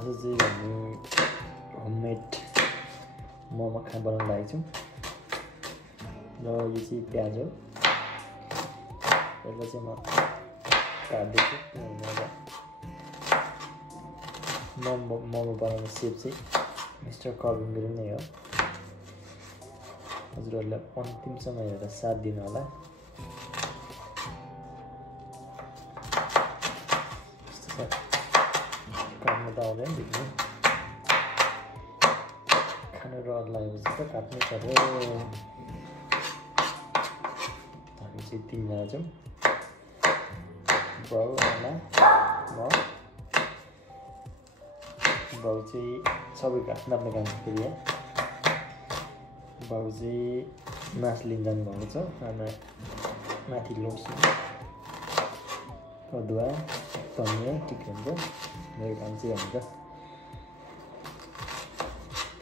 आज चाहिँ हामी होममेड मोमो खाना बनाउन लागेको छौँ र यो चाहिँ प्याज हो यसलाई चाहिँ म काट्दैछु किनभने मोमो बनाउने सेप चाहिँ मिस्टर कर्बिन गिल नै हो हजुरहरूलाई अन्तिमसम्म हेरेर साथ दिनु होला काट्नु त आउँदैन देख्नु खानु रहर लागेपछि त काट्नै पर्यो हामी चाहिँ तिनजना छौँ बाउ आमा म बाउ चाहिँ सबैको आफ्नो आफ्नो काम फेरि बाउ चाहिँ मास लिन जानुभएको छ आमा माथि लोड्छु अदुवा धनियाँ ठिक हुन्छ मेरो काम चाहिँ हुन्छ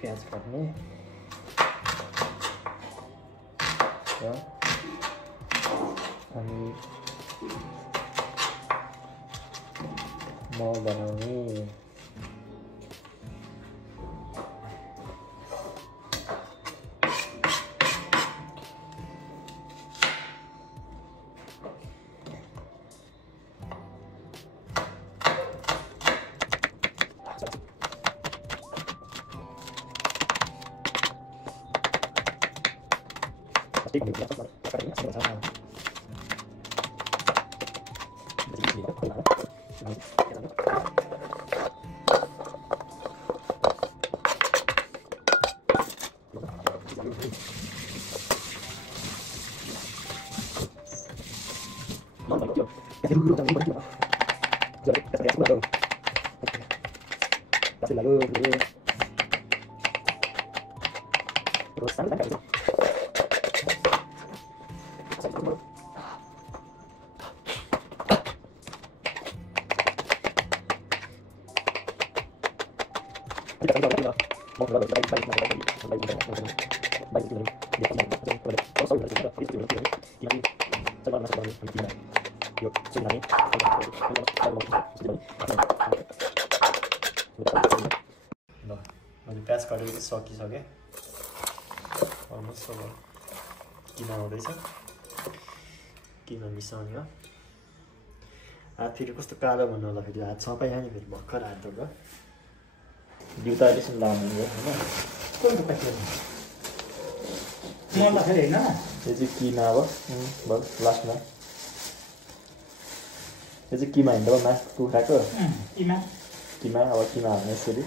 प्याज काट्ने र अनि मोमो बनाउने मैले प्याज काटेको सकिसकेँ अलमोस्ट अब किमा हुँदैछ किमा मिसाउने हो हात फेरि कस्तो कालो भन्नु होला फेरि हात छपाइहाल्यो नि फेरि भर्खर हात धोएको बिउ त अहिलेसम्म लाउनु होइन यो चाहिँ किमा अब लास्टमा यो चाहिँ किमा हिँड्दा अब मासु कुखुराको किमा अब किमा हाल्ने यसरी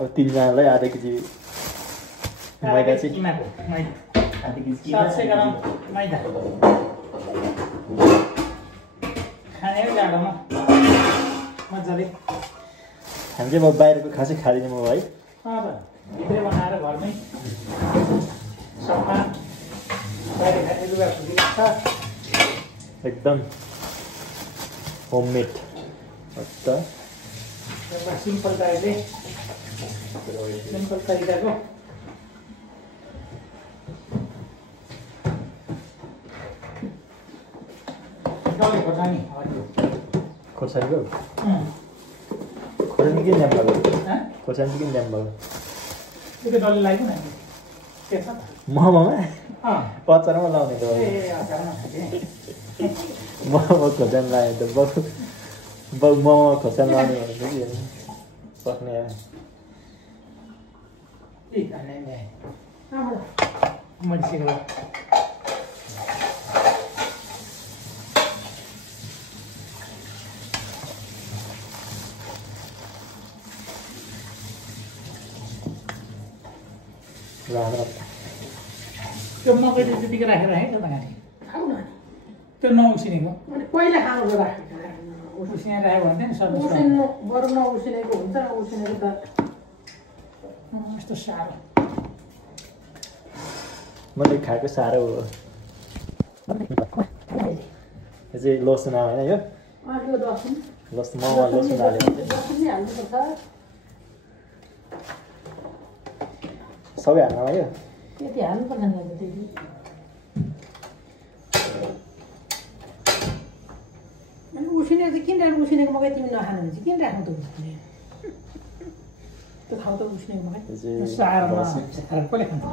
अब तिनजनालाई आधा केजी मैदा चाहिँ आधा केजी मैदा खाने जाडोमा मजाले हामी चाहिँ अब बाहिरको खासै खाँदैन म है भित्रै बनाएर घरमै सफा बाहिर खाने लुगा फुटिरहेको छ एकदम होममेड सिम्पल तरिकाले सिम्पल तरिकाको डल्ले खोर्सानी खोर्सानीको खोर्सानी किन ल्याम्प भएको खोर्सानी किन ल्याम्प भएको त्यो डल्ले लाग्यो नि के छ मोमोमा अचारमा लाउने त मोमो खोर्सानी लाने त मोमो खोर्सानी लाउने भनेको कि सक्ने मर्सीको राम्रो त्यो मकै त्यतिकै राखेर है त गाडी खाऊ न त्यो नउसिनेको अनि पहिला खानुको राखेको उसिनेर राख्यो भने नि सर्भिस उसिन्नु बरु नउसिनेको हुन्छ उसिनेको त यस्तो साह्रो मैले खाएको साह्रो हो यो चाहिँ लसुन होइन यो त्यो लसुन लसुन ममा लसुन हाल्यो लसुन नि हाल्नुपर्छ सबै हाल्नु यो त्यति हाल्नुपर्छ नि त्यति अनि उसिनेको चाहिँ किन राख्नु उसिनेको मकै तिमी नखानु भने चाहिँ किन राख्नु त उसिने त्यो खाउ त उसिनेको मकै साह्रो कसले खान्छ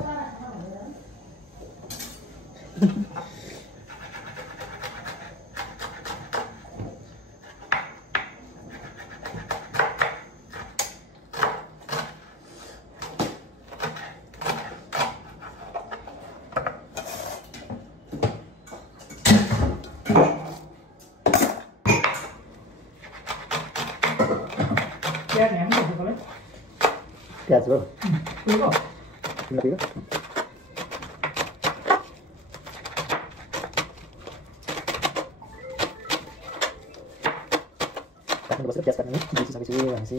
प्याज हो पुग्यो नपुग्यो बसेर प्याज काट्नु बिर्सिसकेछु भनेपछि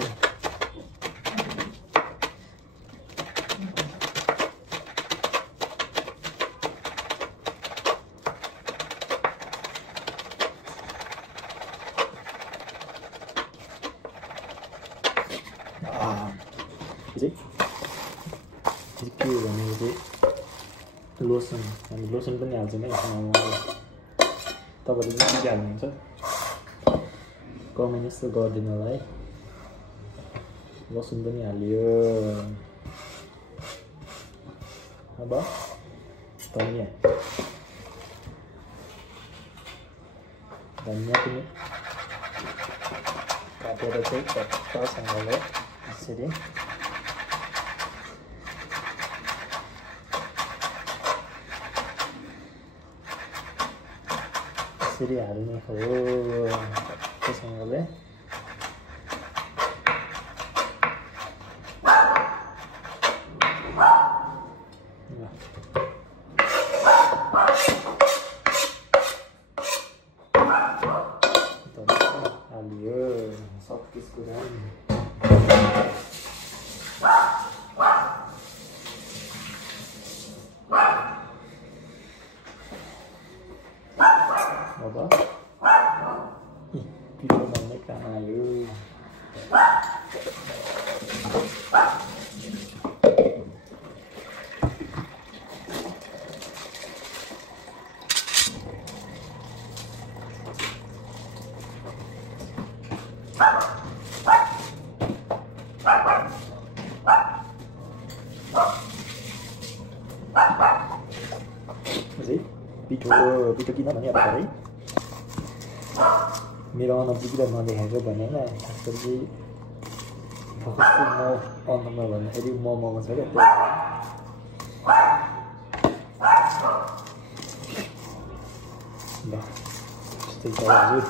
के हो भने चाहिँ लोसन हामी लोसन पनि हाल्छौँ है तपाईँले चाहिँ के हाल्नुहुन्छ कमेन्ट यस्तो गरिदिनु होला है लसुन पनि हालियो अब धनियाँ पनि काटेर चाहिँ चट्टसँगले यसरी यसरी हाल्ने हो त्यससँगले हालियो सब किसको अब पिठो बन्ने काम आयो पिठो किन भने अब है मेरो अनपुगीलाई नदेखाएको भने होइन एक्चुअली फकसको म अन्नमा भन्दाखेरि मोमोमा छ क्या ल त्यस्तै छ हजुर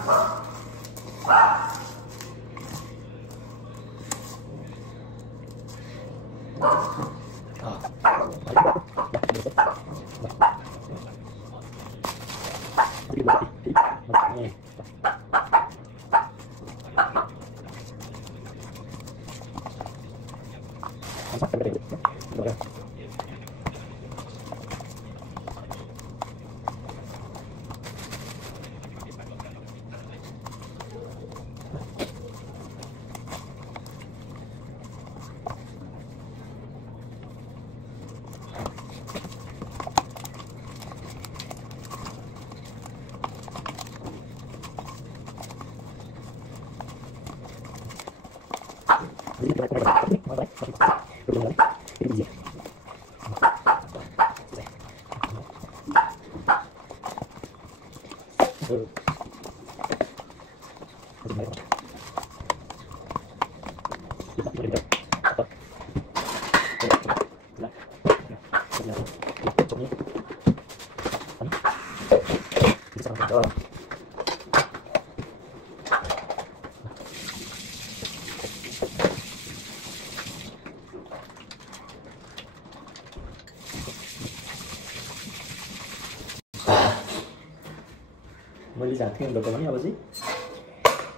मैले झाँक्ने भएको भने अब चाहिँ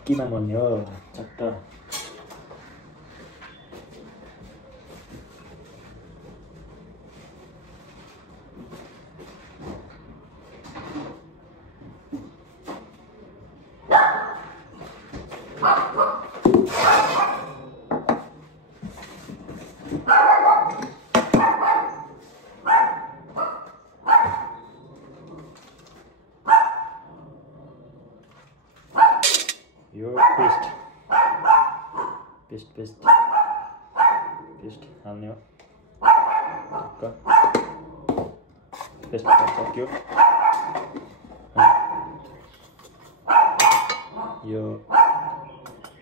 किमा मोल्ने हो चट्ट यो पेस्ट हाल्ने हो पेस्ट सक्यो यो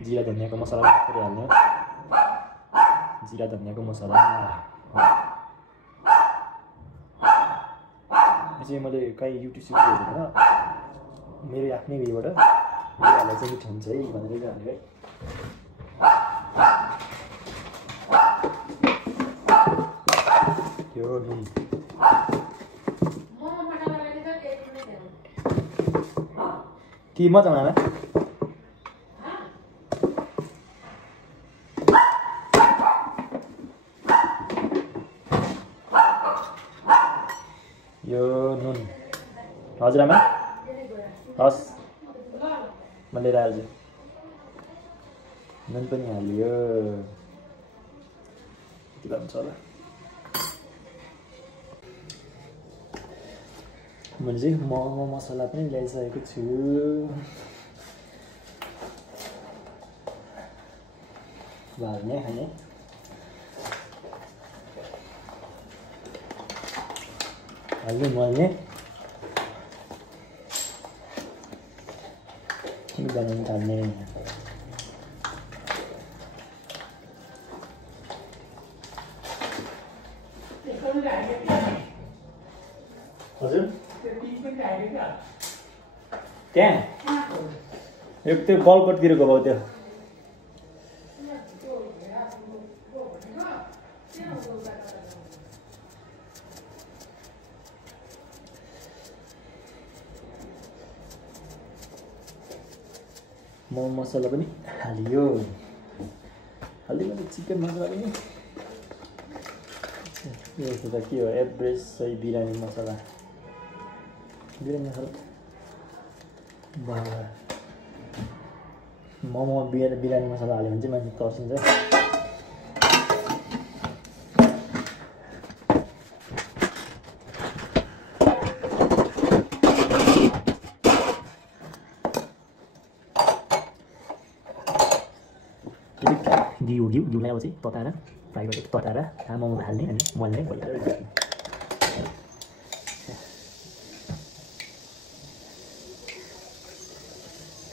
जिरा धनियाको मसला फेरि हाल्ने हो जिरा धनियाको मसला चाहिँ मैले कहीँ युट्युब हेरेर मेरो आफ्नै भिडियोबाट हाल्दा चाहिँ मिठो हुन्छ है भनेर हालेँ है यो नुन कि मजा आउँला यो नुन हजुरआमा हस् म लिएर हाल्छु नुन पनि हाल्यो यति हुन्छ होला मैले चाहिँ मोमो मसला पनि ल्याइसकेको छु हाल्ने खाने हाल्ने मोल्ने बनाउनु थाल्ने हजुर त्यहाँ एक त्यो बलकोटतिरको भाउ त्यो मोमो मसला पनि हालियो मैले चिकन मसला पनि यो त के हो एभरेज सही बिरयानी मसला मोमो बिरयानी मसला हाल्यो भने चाहिँ मान्छे तर्सिन्छ घिउलाई अब चाहिँ तताएर फ्राई गरेर तताएर मोमोमा हाल्ने अनि मोल्ने भइहाल्यो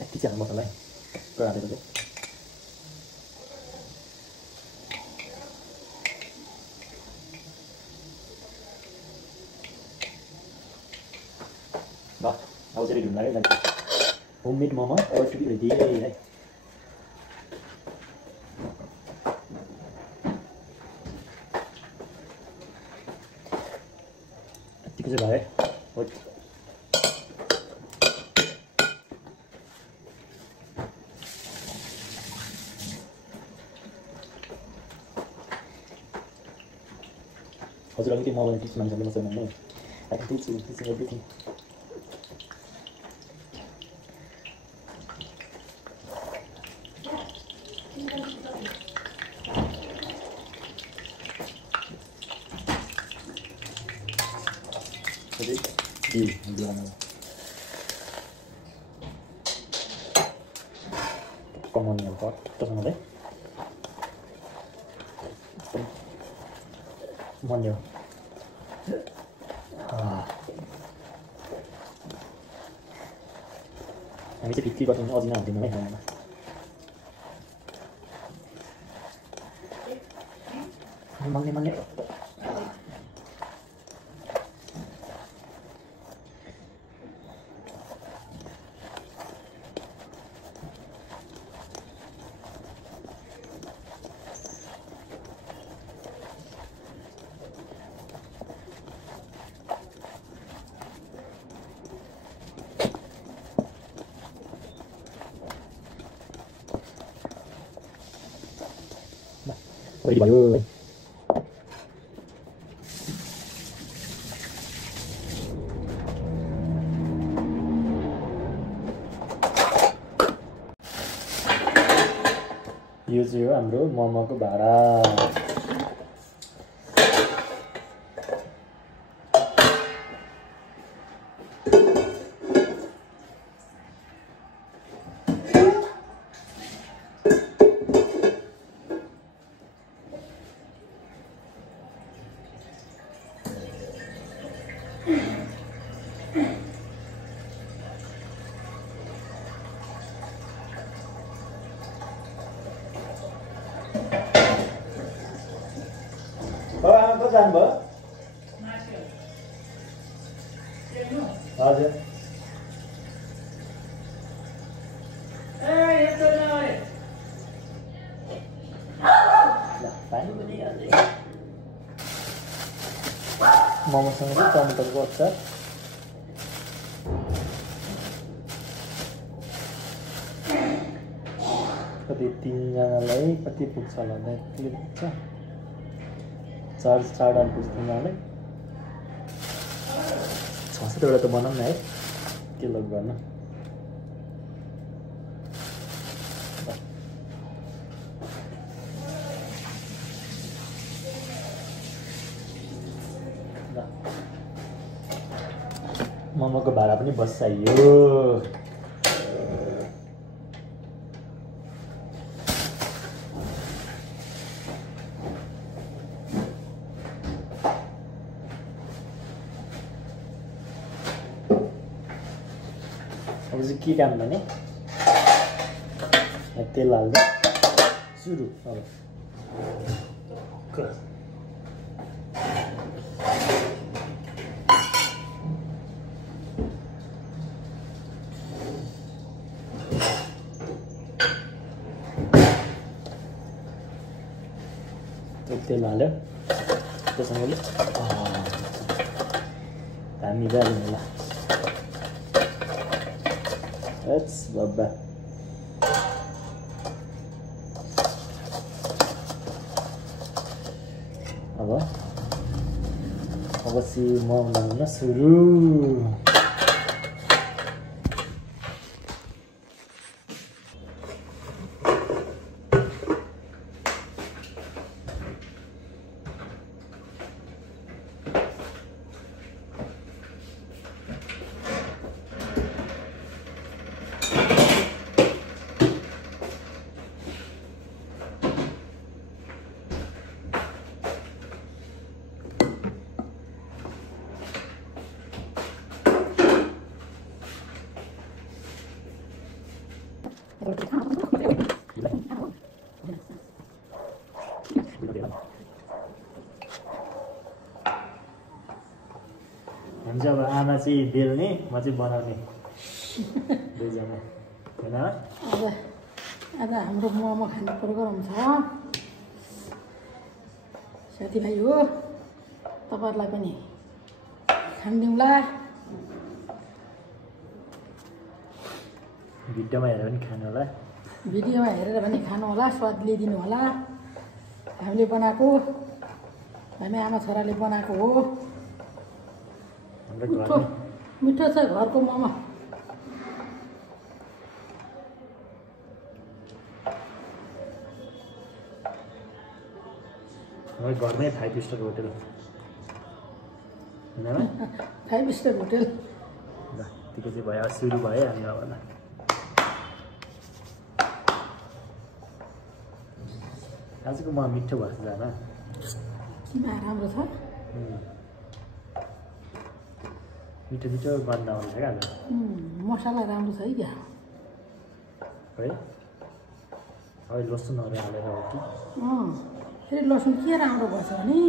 यति चाहिँ हाल्नु मसला हालेर चाहिँ ल अब चाहिँ रेडी हुन लाग्यो होममेड मोमो अलरेडी रेडी है यतिको चाहिँ भयो हजुर अलिकति मोबाइल टिच मान्छेले मसँग भन्ने I can teach you everything. Common yang pot, terus nanti mana? हामी चाहिँ भित्री बस्नु अझै नहुँदैन है खानामा मल्ने मल्ने रेडी भयो यो चाहिँ हो हाम्रो मोमोको भाडा कहाँ जानुभयो हजुर मोमोसँग चाहिँ टमाटरको अचार कति 3 जनालाई कति पुग्छ होला कतिले पुग्छ 4 डाल पुग्छ 3 जनालाई 6-7 वटा त बनाऊँ न है के लग गर्न मोमोको भाडा पनि बसाइयो अब चाहिँ के काम भने तेल हाल्दा सुरु अब तेल हाल्यो त्यससँगले हामी गाड्नु होला That's baba. अब si mau बनाउन सुरु हुन्छ अब आमा चाहिँ बेल्ने म चाहिँ बनाउने दुईजना हैन आज हाम्रो मोमो खाने प्रोग्राम छ साथीभाइ हो तपाईहरुलाई पनि खान्दिउँला भिडियोमा हेरेर पनि खानु होला भिडियोमा हेरेर पनि खानु होला स्वाद लिदिनु होला हामीले बनाएको हामी आमा छोराले बनाएको हो मिठो छ घरको मोमो घरमै 5 स्टार होटल 5 स्टार होटल ल त्यतिको चाहिँ भयो सुरु भयो हामी अब आजको म मिठो भन्छ जाना किमा राम्रो छ मिठो मिठो गन्ध आउँछ क्या आज मसला राम्रो छ है क्या है अहिले लसुनहरू हालेर हो कि फेरि लसुन के राम्रो गर्छ भने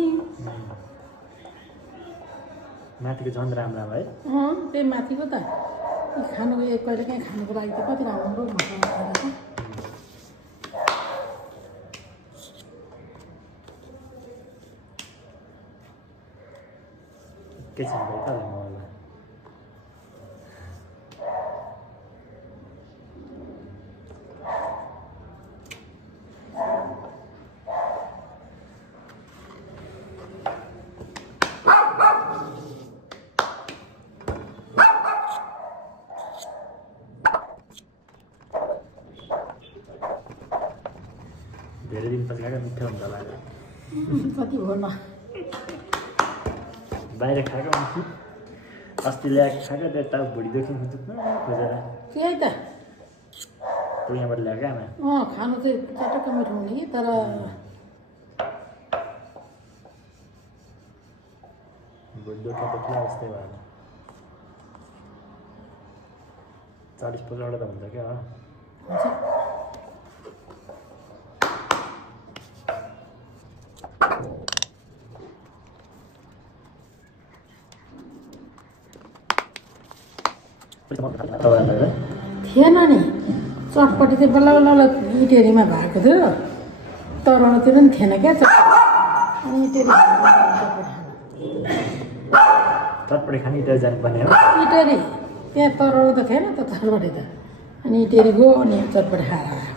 माथिको झन् राम्रो है त्यही माथिको त खानुको कहिले काहीँ खानुको लागि त कति राम्रो मसला खाँदा के छ भाइ त मलाई मिठो हुन्छ होला कति हो न बाहिर खाएको मान्छे अस्ति ल्याएको खाएको त्यता भुँडीदेखि खोजेर त्यही त तँ यहाँबाट ल्याएको आमा खानु चाहिँ चटक्क मिठो हुने कि तर भुँडी दुख्दा यस्तै भएन 40-50 त हुन्छ क्या थिएन नि चटपटी चाहिँ बल्ल बल्ल इटेरीमा भएको थियो तरुणतिर पनि थिएन क्या अनि इटेरी चटपटी खाने इटेरी जानुपर्ने हो इटेरी त्यहाँ तरुण त थिएन त चटपटी त अनि इटेरी गयो अनि चटपटी खाएर आयो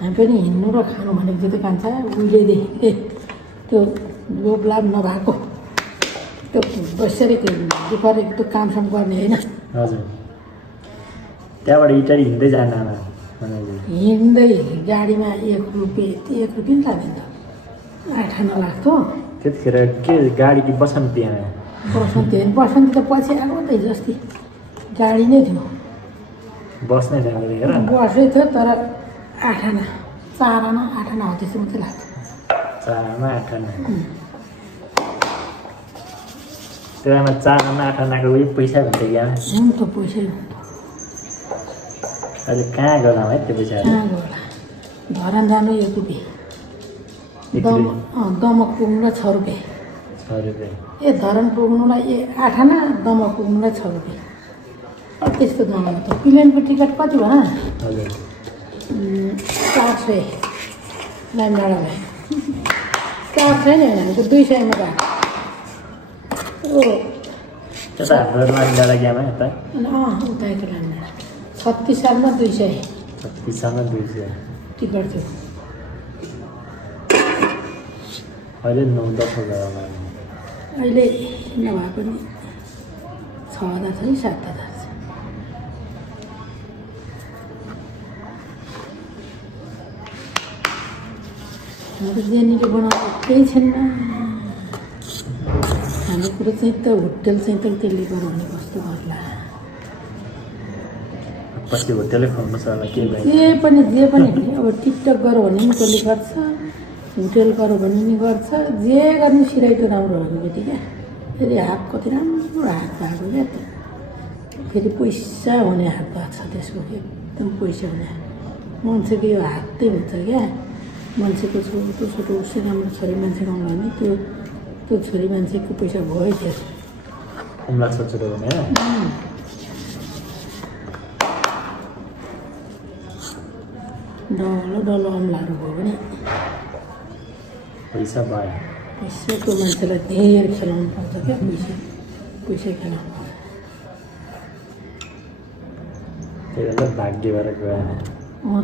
हामी पनि हिँड्नु र खानु भनेको चाहिँ कान्छ उहिलेदेखि त्यो लोभ लाभ नभएको त्यो बसेर त्यो कामसाम गर्ने होइन हजुर त्यहाँबाट इटारी हिँड्दै जान आमा हिँड्दै गाडीमा 1 रुपियाँ 1 रुपियाँ लाग्दैन त 8 आना लाग्थ्यो त्यतिखेर के गाडी कि बसन्ती यहाँ बसन्ती त पछि आएको त जस्तै गाडी नै थियो बस नै थियो बसै थियो तर 8 आना 4 आना 8 आना हो त्यस्तो मात्रै लाग्थ्यो 4 आना 8 आना त्यो आमा 4 आना 8 आनाको उयो पैसा भन्छ क्या हुन्छ पैसै अहिले कहाँ गयो है त्यो पैसा कहाँ गयो धरान जानु 1 रुपियाँ दमक पुग्नु र 6 रुपियाँ 6 रुपियाँ ए धरान पुग्नुलाई 8 आना दमक पुग्नुलाई 6 रुपियाँ त्यस्तो जमाना त प्लेनको टिकट कति भन हजुर 400 लाइन भाडालाई 400 नै होइन हामीको 200 मा गएको त्यता हाम्रो लाइन डाँडा ग्यामा यता उता एक लाइन 36 सालमा 200 36 सालमा 200 टिकट थियो अहिले 9-10 हजार अहिले नभए पनि 6,000 छ कि 7,000 छ जेनीले बनाएको केही छैन हाम्रो कुरो चाहिँ त होटेल चाहिँ त त्यसले गराउने कस्तो गर्ला पछि होटेलै खोल्नु छ होला के भयो जे पनि अब टिकटक गरौँ भने पनि कसले गर्छ होटेल गरौँ भने पनि गर्छ जे गर्ने सिराइ त राम्रो भएको बेटी क्या फेरि हात कति राम्रो हात भएको क्या त फेरि पैसा हुने हात भएको छ त्यसको एकदम पैसा हुने हात मान्छेको यो हातै हुन्छ क्या मान्छेको छोटो छोटो उसै राम्रो छोरी मान्छे गाउँला भने त्यो छोरी मान्छेको पैसा भयो थियो उम्ला छोटो भने डल्लो अम्लाहरू भयो भने पैसा भयो पैसाको मान्छेलाई धेरै खेलाउनु पाउँछ क्या पैसा खेलाउनु पाउँछ त्यही भएर भाग्य भएर गयो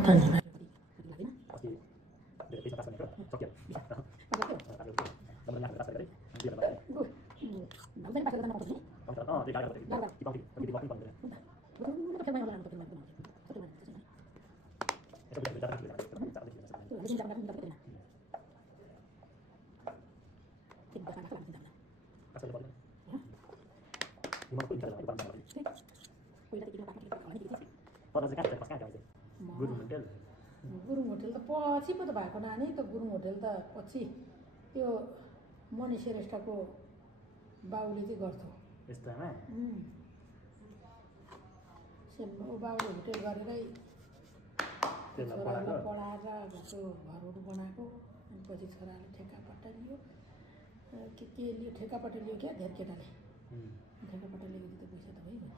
त नि गुरुङ होटेल त पछि पो त भएको नानी त गुरुङ होटेल त पछि त्यो मणि श्रेष्ठको बाउले चाहिँ गर्थ्यो यस्तोमा बाउले होटेल गरेरै छोरालाई पढाएर घरको घरहरू बनाएको अनि पछि छोराले ठेक्कापट्टा लियो के लियो ठेक्कापट्टा लियो क्या धेरै केटाले ठेक्कापट्टा लिएको त्यो पैसा त भइगयो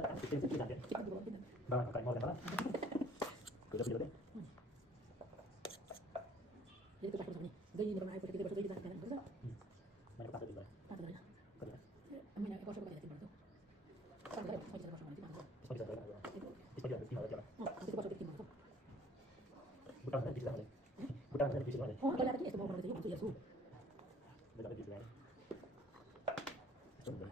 kita kita kita dia. Bawa pakai mau apa? Kita pilih deh. Jadi itu pas ini. Gaya ini orang kita bersama kita kan bersama. Mana pasal itu? Apa namanya? Kerja. Amina ekor sama kayak timur tuh. Kan ada mau cara sama timur tuh. Bisa kita ada. Bisa kita tinggal aja. Oh, nanti pas timur tuh. Bukan dari sana. Bukan dari sana. Oh, kalau lagi itu mau orang itu ya su. Dari di sana. Sudah.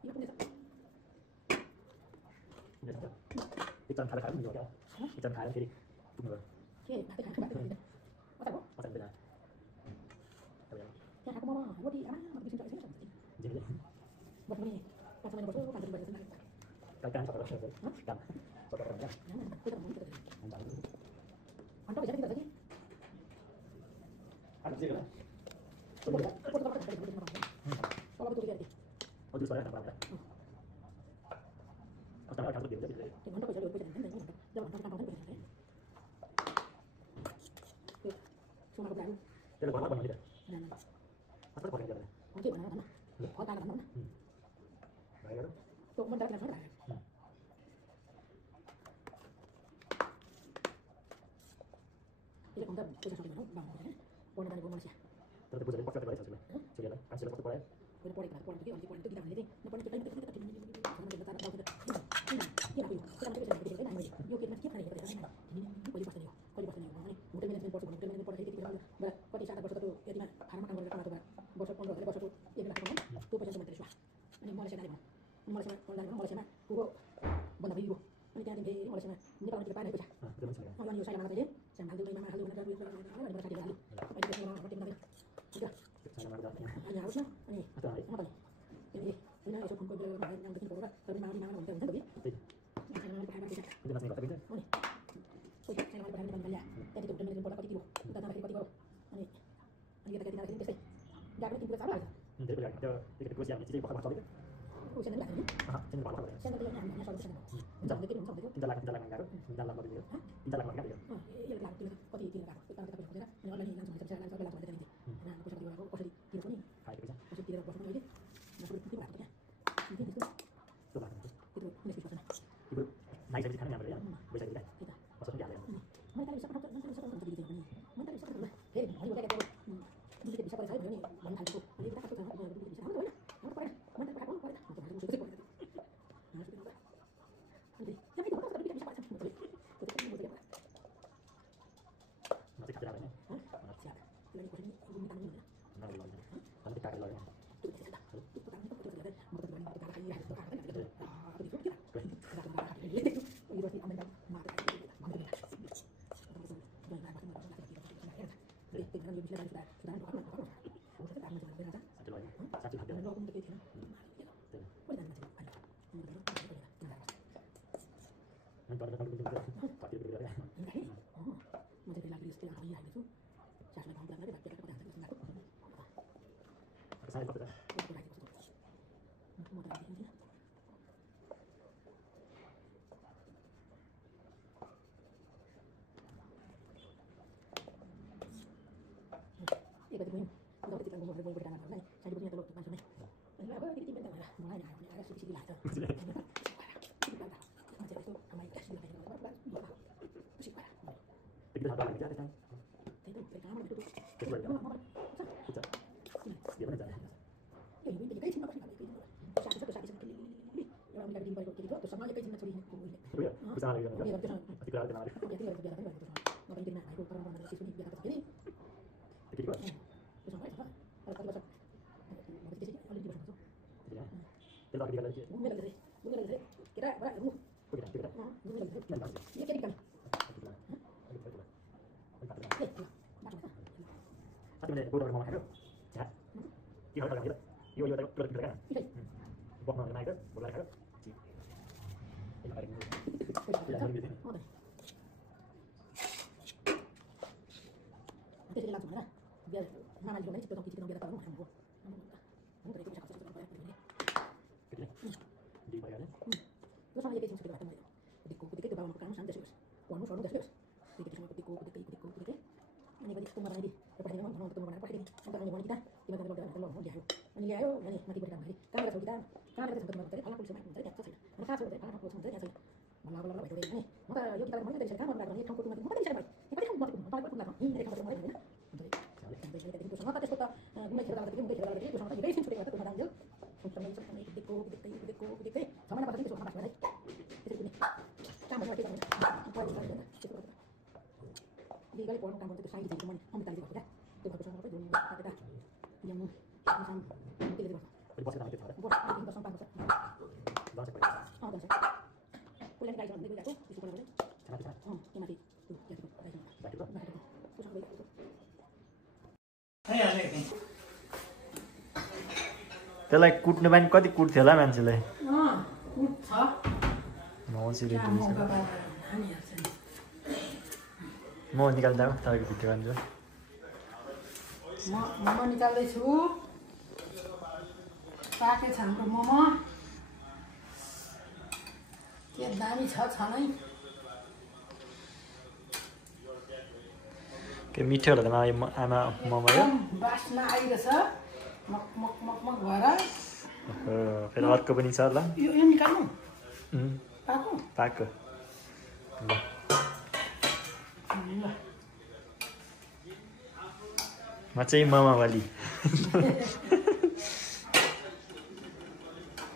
Iya punya. Sudah sudah. Ikan kala-kala juga. Ikan kala kiri. Tunggu. Oke, nanti kan apa itu? Apa kok? Pasal benar. Apa ya? Ya aku mau buat di mana? Mau bikin saya sama. Jadi Buat ini. Pas sama bosku kan berbeda sendiri. kan foto kan foto orang kan Nah, kita mau kita. enggak Mantap bisa kita lagi. ada sih kan Kalau betul jadi. oh terus ada apa oh tambah kartu dia jadi Di mana bisa diukur dan jangan jangan kan bisa. Cuma aku baru. jadi kalau apa tidak Nah, apa boleh jalan mungkin mana. Oh, tangan mana? baik kan Tuh mendarat nak mana? Jadi kontak kita sampai mana? Bang, pokoknya dari Malaysia. terus buat podcast terbaik saja sudah kan hasil foto boleh Pokoknya pokoknya itu kita ini. Nah, pokoknya kita sama kita tahu kita. Ini aku. Kita nanti bisa bikin ini. Yuk kita skip hari kita ini. Ini kau pasti yo. Kau pasti yo. Ini mungkin manajemen porsi, mungkin manajemen porsi kita berada. Kau tidak ada porsi itu ya di mana? Harus makan goreng sama tu. Porsi pondok, ada porsi itu ya di mana? Tu pasien cuma terus. Ini Malaysia dari mana? Malaysia, Malaysia mana? Gua benda biru. Ini kan di Malaysia mana? Ini kalau kita pada itu. betul macam Oh, yang saya mana tadi? Saya ambil dulu mana halu mana ada berasa dia lagi. Apa itu semua roti mana? Sudah. saya nama kita Hanya harusnya ini. atau lain Apa nih? Ini esok pun kau yang bikin bola, tapi mana mana mana tapi. Saya mau berharap bisa. itu masih nggak tapi Oh nih. Saya mau berharap dengan jadi itu dengan bola pati tiru. Kita tambah pati tiru. Ini kita tinggal ini pasti. Jangan timbul salah. jadi belajar kita kita kursi yang jadi bakal itu Oh, saya nanti. ini bakal Saya nanti yang soal sana. Jangan dikit dong, kita lakukan kan kita lakukan itu kita lakukan kan ya Oh, iya lah, tidak. Pati tiru kan. Kita bisa bicara. Ini orang ini langsung bisa langsung dari ini. Nah, aku bisa tiru aku tiru ini. hai bisa Masuk tiru bos ini. Nah, perlu tiru apa ya? Ini itu. coba Itu ini suasana. ibu naik dari sana ya bisa kita Kita. maksudnya ya Mereka bisa menonton, nanti bisa menonton video ini. Mereka bisa menonton. Hei, mari kita ketemu. Bisa bisa pada saya begini, banyak hal itu. Jadi kita ketemu sama dia bisa. Kamu tahu ya? Kamu tahu ya? Mereka pakai apa? Macam macam musik boleh. Nah, sudah tahu. Nanti, yang itu kita bisa pada sama dia. Kita ketemu dia. masih kerja apa ini Hah? Siapa? Lagi kurang ini, ini tangan ini. nah di luar nanti kakek luar Itu bisa tak. Itu tangan itu kita lihat. Mau kita kita akan lihat itu kan gitu. Apa itu kita? Kita akan bahas ini. Ini pasti aman kan. Mata kita. Mata kita. Jangan apa apa kita kita. Jadi tinggal dia bisa sudah apa. Udah kita aman dengan benar. satu lagi satu lagi Dan lo pun begitu. Boleh dan macam ada. nanti pada kalau betul pasti berbeda ya Ini oh, macam dia lagi istilah oh iya itu. Saya sudah bilang tadi kita pada itu enggak. saya ikut ya Itu lagi itu. Mau tadi ini. Iya betul. Kalau kita ngomong ngomong berdangan online, saya punya telur depan sana. Apa kita bentang lah, mulai nah, ada sisi lah tu. Macam itu, ramai dah sudah banyak orang dua. Sip parah. kita ada lagi kan Itu pertama itu. kita kita dia mana jalan Ya, ini kita sini apa sih itu. Satu. Yang orang lagi di itu terus sama aja kayak sini sorry. itu ya bisa lagi kan Iya, betul. pasti kita ada lagi Ya, tinggal biarkan itu. Ngapain dia nak itu orang-orang dari sini biar kata ini. kita juga Terus sama apa? Kalau besok. Mau di sini, oleh di besok. ya kita lagi lagi Bunga lagi. Kira berapa kamu? kita Bunga lagi. dan pasti Iya, kira kan. kita Macam apa? satu menit gua udah ngomong itu jahat iya udah kita iya udah kan Iya. buat mau naik itu boleh kan ini hari ini ya hari ini Oh, nanti saya langsung mana? Biar mana juga nanti potong kicik biar tahu macam apa. Kamu tadi bisa kasih satu banyak ini. gitu di bayarnya Terus sama jadi sekitar macam itu. Ketika bawa ke kamu santai serius. Kamu soalnya gas serius. Ketika sama ketika. Ini bagi ketemu lagi. Lepas ini memang ketemu mana apa ini. Antara orang kita, tiba-tiba ada dia. Ini dia, ini mati मैले पढ्नु काम गर्दा त्यो science मैले अमिताले गर्छु क्या त्यो भएको सँगै जोड्नु यता ल्याउनु साम त्यसले गर्छ पनि बसेर आउँदै थियो बस अहिले 10 पाएको छ दसैँ दस पहिला गाडी चलाउँदै गएको त्यसको कुरा छाना त्यो माथि त्यो यात्रीको गाडी बाटो उसको गएको त्यसलाई कुट्नु पनि कति कुट्थ्यो होला मान्छेलाई कुट्छ मौसी रेडी छ म निकाल्दा तपाईँको भिडियो हाल्छु मोमो निकाल्दैछु पाकेछ हाम्रो मोमो के दामी छ नै के मिठो होला त आमा मोमो यो बास्ना आइरहेछ मक मक मक मक भएर फेरि अर्को पनि छ ल यो निकाल्नु पाको पाको ल ल म चाहिँ मोमोवाली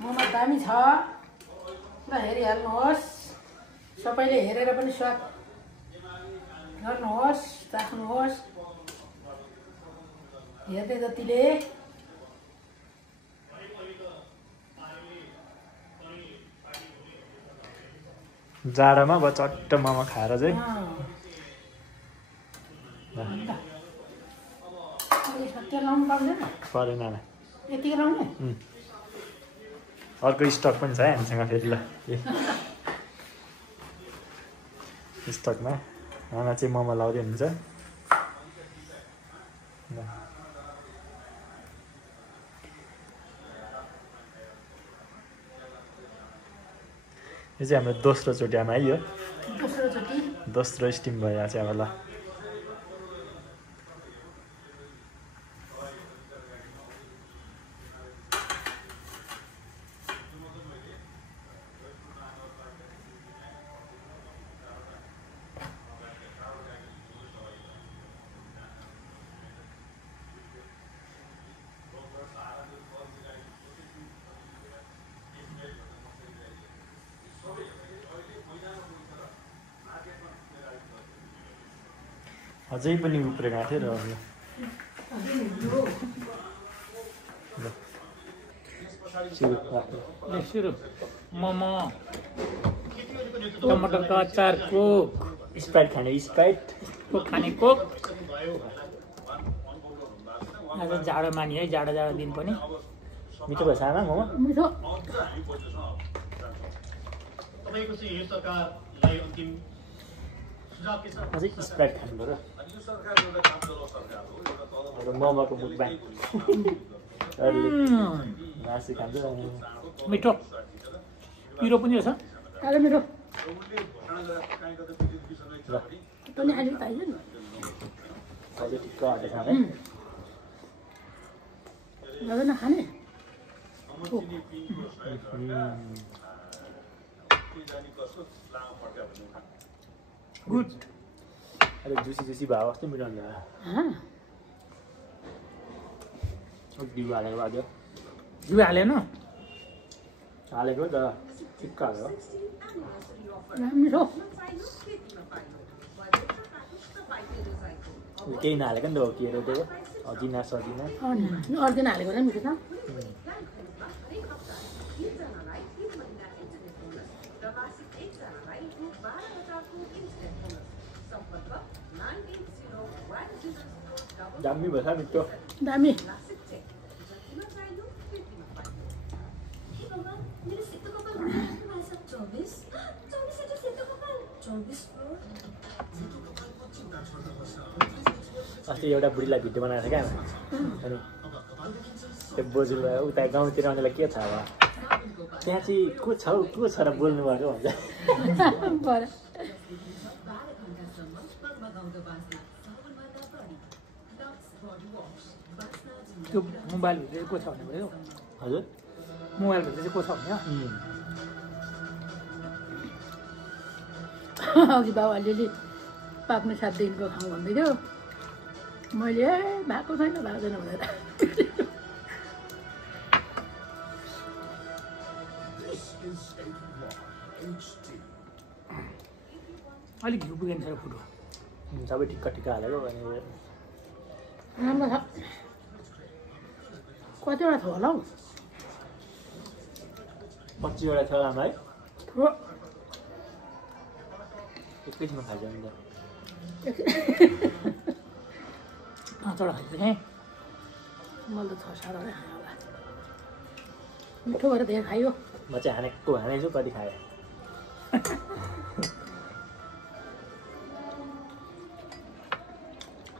मोमो दामी छ ल हेरिहाल्नुहोस् सबैले हेरेर पनि स्वाद गर्नुहोस् चाख्नुहोस् हेर्दै जतिले जाडोमा अब चट्ट मोमो खाएर चाहिँ तेल लाउनु पर्दैन परेन यतिकै लाउने अर्को स्टक पनि छ है हामीसँग फेरि ल स्टकमा आमा चाहिँ मोमो लाउँदै हुनुहुन्छ यो चाहिँ हाम्रो दोस्रो चोटि आमा है यो दोस्रो स्टिम भयो चाहिँ अब ल अझै पनि उब्रेको थियो र सुरु मोमो टमाटरको अचार कोक स्प्राइट खाने स्प्राइट कोक खाने कोक आज जाडो मानि है जाडो जाडो दिन पनि मिठो भएछ आमा मोमो मिठो अझै स्प्राइट खानु पऱ्यो र मोमोको मुखबाङ मासु खान्छ मिठो पिरो पनि रहेछ साह्रै मिठो ल पनि आलु पाइयो नि अझै ठिक्क हालेको खाने गर्दैन खाने गुड अलिक जुसी जुसी भयो कस्तो मिठो हुन्छ डिउ हालेको लाग्यो घिउ हालेन हालेको तर ठिक्क हाल्यो मिठो केही नहालेको नि त हो के अरे त्यो अजिना सजिना अर्को दिन हालेको चाहिँ मिठो छ दामी भएछ मिठो दामी अस्ति एउटा बुढीलाई भिडियो बनाएको थियो क्या अनि त्यो बोजूलाई उता गाउँतिर आउनेलाई के थाहा भयो त्यहाँ चाहिँ को छ र बोल्नु भएको भन्छ त्यो मोबाइलभित्र चाहिँ को छ भन्ने भयो हजुर मोबाइलभित्र चाहिँ को छ भने अघि बाउ अलिअलि पाक्ने 7 दिनको खाउँ भन्दै थियो मैले भएको छैन भनेर अलिक घिउ पुगेन सर फुटो सबै टिक्का हालेको अनि राम्रो छ कतिवटा थियो होला हौ 25 वटा थियो होला है थुप्रो एकैछिनमा खाइदियो नि त 5वटा खाइदियो नि मैले त 6-7 वटा खाएँ होला मिठो भएर धेरै खायो म चाहिँ हानेछु कति खाएँ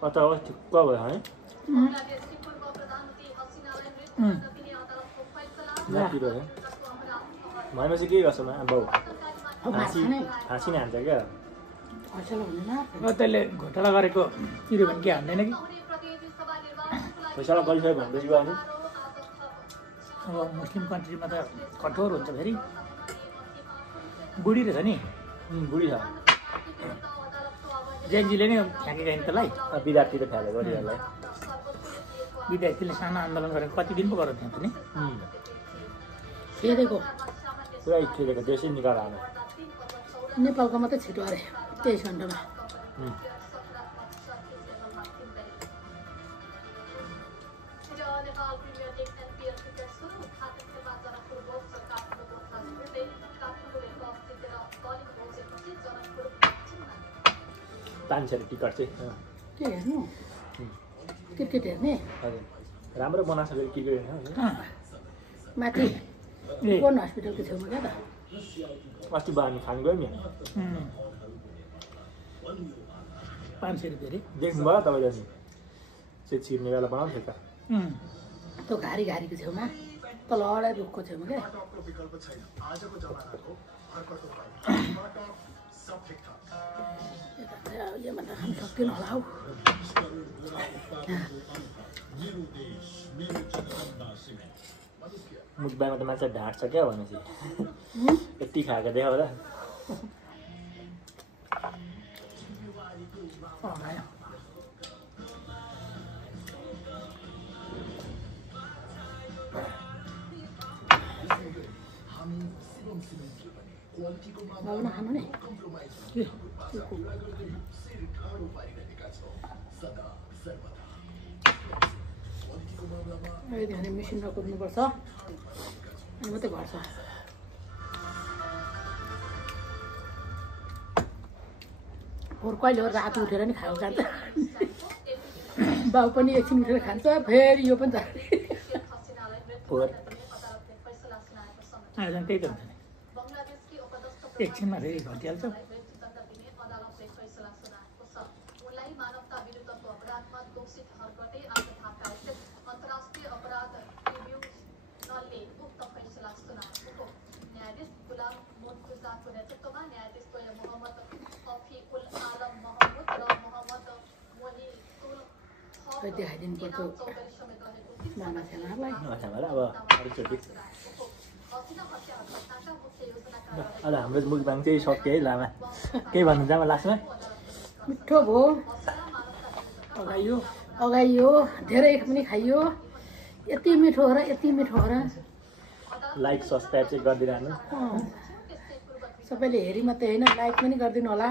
कता हो ठिक्क भयो है जातिरो है भनेपछि के गर्छ बाउ फाँसी नै हान्छ क्या फैसला हुँदैन त्यसले घोटाला गरेको तिर्यो भने के हान्दैन कि फैसला गरिसक्यो भनेपछि गयो नि अब मुस्लिम कन्ट्रीमा त कठोर हुन्छ फेरि बुढी रहेछ नि बुढी छ जेन्जीले नै फ्याँकेका नि त्यसलाई विद्यार्थीले फ्यालेको रियालाई विद्यार्थीले सानो आन्दोलन गरेको कति दिन पो गरेको थियो नि खेदेको पुरै खेलेको देशै निकाल हाल्यो नेपालको मात्रै छिटो अरे 23 घन्टामा तान्छेर टिकट चाहिँ के हेर्नु क्रिकेट हेर्ने हजुर राम्रो बनाएको छ फेरि क्रिकेट हेर्नु माथि कोन हस्पिटलको छेउमा क्या त अस्ति बानी खान गयो नि 500 रुपियाँ अरे देख्नुभयो तपाईँले नि त्यो छिर्ने बेला बनाउँथ्यो त त्यो घारीको छेउमा तल अडाइ रुखको छेउमा क्या योमा त खानु सक्दैन होला हौ मुखबामा त मान्छे ढाँट्छ क्या भनेपछि यति खाएको देख होला बाबु नखानु नि अहिले मेसिनमा कुद्नुपर्छ अनि मात्रै घट्छ फोहोर कहिले हो राति उठेर नि खाएको जान्छ बाउ पनि एकछिन उठेर खान्छ फेरि यो पनि जान्छ आजन त्यही त हुन्छ नि एकछिनमा फेरि घटिहाल्छ देखाइदिनु पर्छ मामा छेमाहरूलाई अब अरूचोटि अहिले हाम्रो मुखबाङ चाहिँ सक्यो है लामा केही भन्नु जामा लास्टमा मिठो भयो अगाइयो धेरै पनि खाइयो यति मिठो हो र लाइक सब्सक्राइब चाहिँ गरिदिइरहनु सबैले हेरी मात्रै होइन लाइक पनि गरिदिनु होला